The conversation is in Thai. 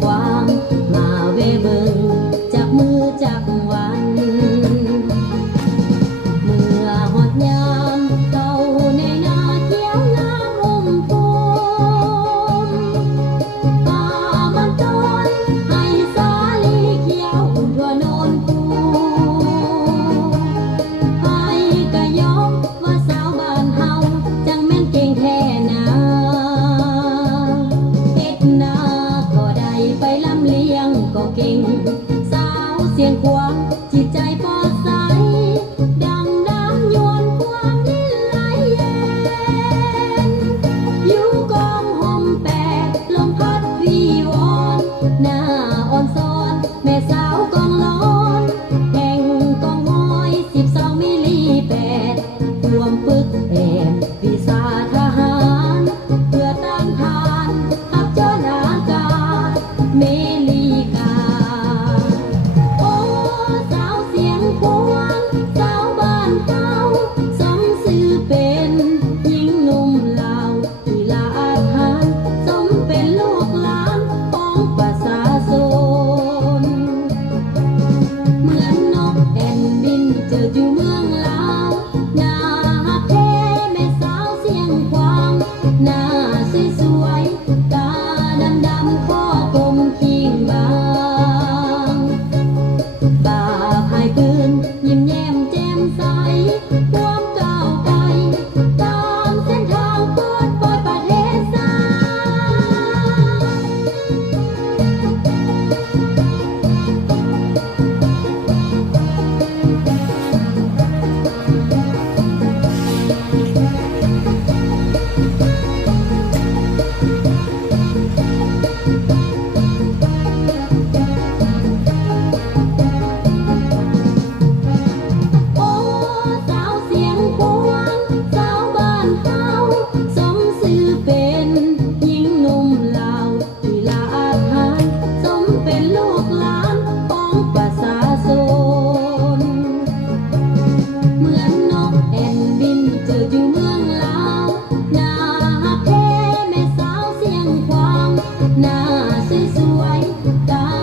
Qua หน้าสวย สวยๆตา